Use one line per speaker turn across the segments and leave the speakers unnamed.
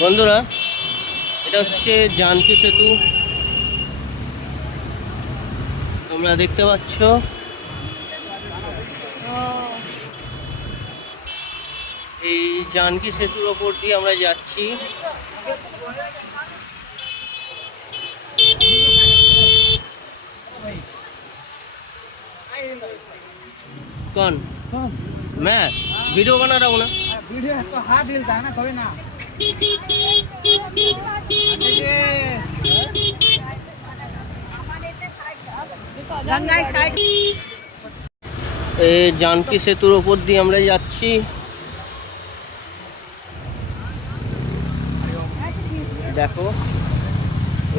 বন্ধুরা এটা হচ্ছে জানকী সেতু তোমরা দেখতে পাচ্ছ এই জানকী সেতুর ওপর দিয়ে আমরা যাচ্ছি कौन मैं वीडियो बना रहा हूँ ना জানকি সেতুর ওপর দিয়ে আমরা যাচ্ছি। দেখো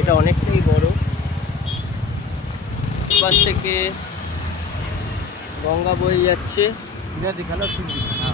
এটা অনেকটাই বড়। থেকে গঙ্গা বয়ে যাচ্ছে।
দেখাল ঠিক না।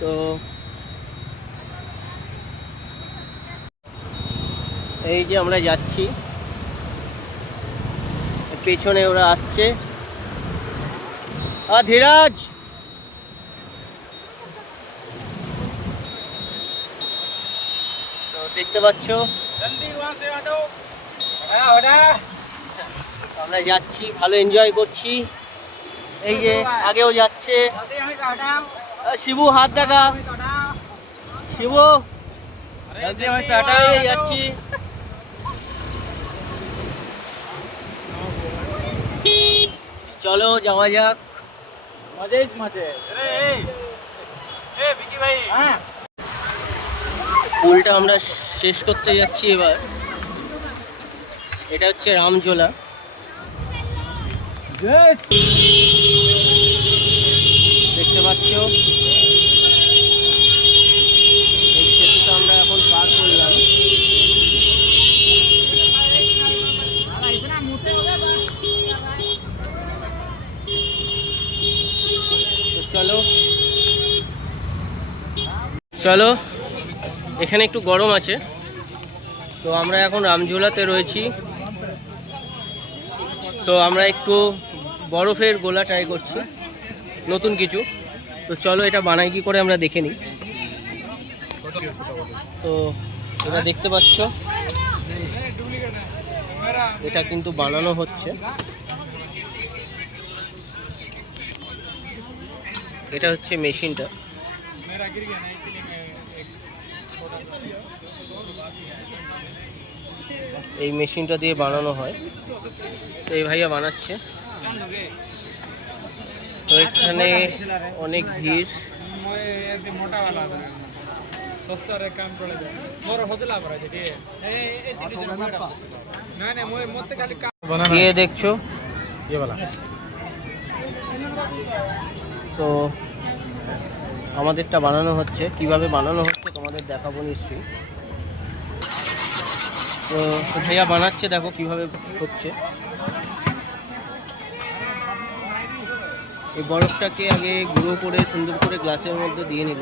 তো এই যে আমরা যাচ্ছি, পেছনে ওরা আসছে। আর ধীরাজ! দেখতে পাচ্ছ?
জলদি ওয়া সে হ্যাঁ, হ্যাঁ।
আমরা যাচ্ছি ভালো এনজয় করছি। এই যে আগেও যাচ্ছে। শিবু হাত দেখা। শিবু যাচ্ছি। চলো যাওয়া যাক।
হ্যাঁ।
পুলটা আমরা শেষ করতে যাচ্ছি এবার। এটা হচ্ছে রামঝোলা। দেখতে পাচ্ছ? আমরা এখন পার করলাম। চলো। চলো, এখানে একটু গরম আছে। তো আমরা এখন রামঝোলাতে রয়েছি। তো আমরা একটু বরফের গোলা ট্রাই করছি। নতুন কিছু। তো চলো এটা বানাই কি করে আমরা দেখে নিই। তো এটা দেখতে পাচ্ছ, এটা কিন্তু বানানো হচ্ছে। এটা হচ্ছে মেশিনটা। এই মেশিনটা দিয়ে বানানো হয়। তো এই ভাইয়া বানাচ্ছে। তো এখানে অনেক ভিড়।
ଶସ୍ତାରେ
তো আমাদেরটা বানানো হচ্ছে। কীভাবে বানানো হচ্ছে তোমাদের দেখাবো নিশ্চয়ই। তো ভাইয়া বানাচ্ছে, দেখো কীভাবে হচ্ছে। এই বরফটাকে আগে গুঁড়ো করে সুন্দর করে গ্লাসের মধ্যে দিয়ে নিল।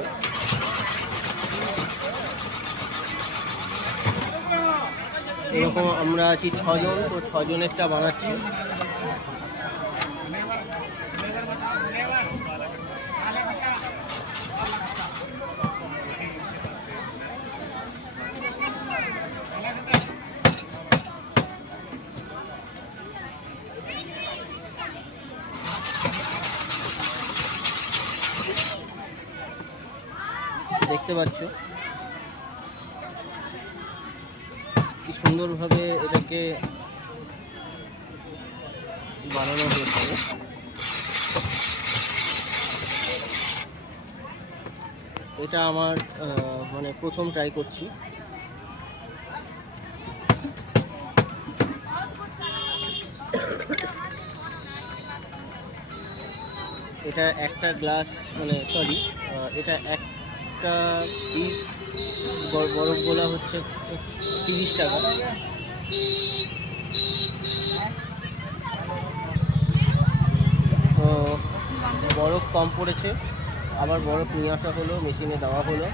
এরকম আমরা আছি ছজন, তো ছজনেরটা বানাচ্ছি। দেখতে পাচ্ছ। কি সুন্দরভাবে এটাকে বানানো হয়েছে। এটা আমার মানে প্রথম ট্রাই করছি। এটা একটা গ্লাস মানে সরি এটা এক একটা পিস বরফ গোলা হচ্ছে তিরিশ টাকা। তো বরফ কম পড়েছে, আবার বরফ নিয়ে আসা হলো, মেশিনে দেওয়া হলো,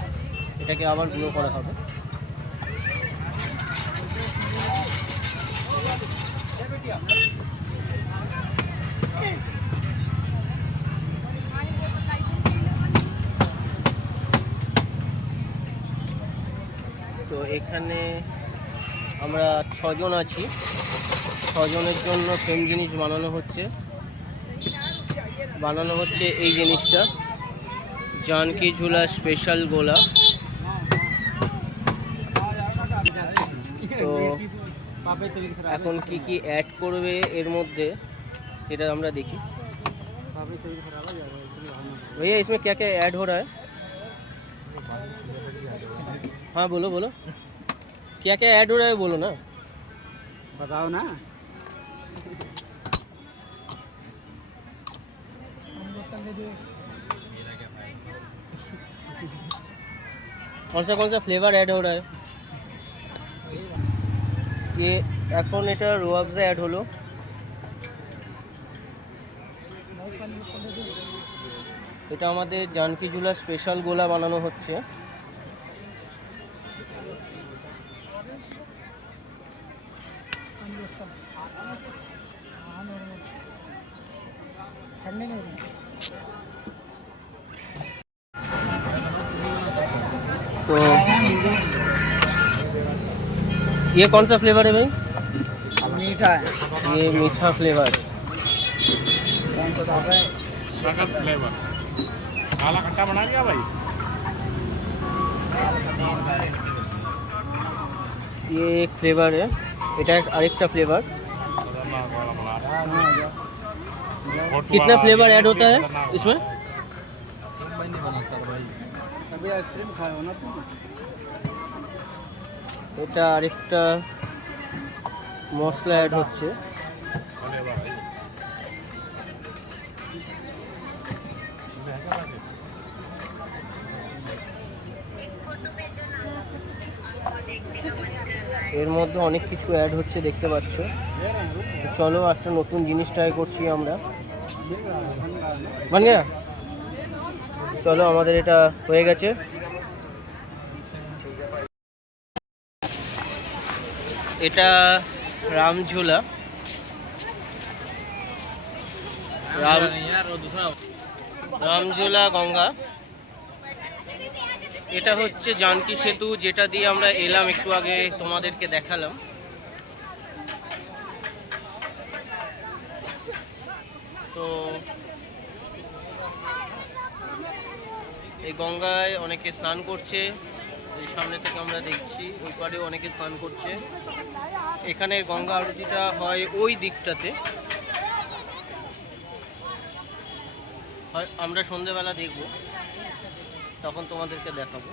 এটাকে আবার গুঁড়ো করা হবে। তো এখানে আমরা ছজন আছি ছজনের জন্য সেম জিনিস বানানো হচ্ছে বানানো হচ্ছে এই জিনিসটা জানকি ঝুলা স্পেশাল গোলা তো এখন কি কি অ্যাড করবে এর মধ্যে এটা আমরা দেখি भैया इसमें क्या क्या ऐड हो रहा है हाँ बोलो बोलो क्या क्या ऐड हो रहा है बोलो ना
बताओ ना
कौन सा कौन सा फ्लेवर ऐड हो रहा है ये এখন এটা রোয়াবজা অ্যাড হলো এটা আমাদের জানকি ঝুলা স্পেশাল গোলা বানানো হচ্ছে तो ये कौन सा फ्लेवर है भाई?
मीठा है।
ये मीठा फ्लेवर।
कौन सा है?
सखत फ्लेवर। काला खट्टा बना दिया भाई।
ये एक फ्लेवर है এটা এক- আরেকটা ফ্লেভার
खतरनाक वाला बना
हाँ, हाँ, जा।
फोटो
कितना
वाला
फ्लेवर
ये
ऐड होता है
खतरनाक
इसमें
कभी आइसक्रीम खाए हो ना तुम
এটা আরেকটা মশলা অ্যাড হচ্ছে এর মধ্যে অনেক কিছু অ্যাড হচ্ছে, দেখতে পাচ্ছ। চলো একটা নতুন জিনিস ট্রাই করছি আমরা। গেয়া চলো আমাদের এটা হয়ে গেছে। এটা রামঝোলা। রাম রামঝোলা গঙ্গা। এটা হচ্ছে জানকি সেতু, যেটা দিয়ে আমরা এলাম একটু আগে তোমাদেরকে দেখালাম। তো এই গঙ্গায় অনেকে স্নান করছে, এই সামনে থেকে আমরা দেখছি, ওই পারেও অনেকে স্নান করছে। এখানে গঙ্গা আরতিটা হয় ওই দিকটাতে। আমরা সন্ধেবেলা দেখব। তখন তোমাদেরকে দেখাবো।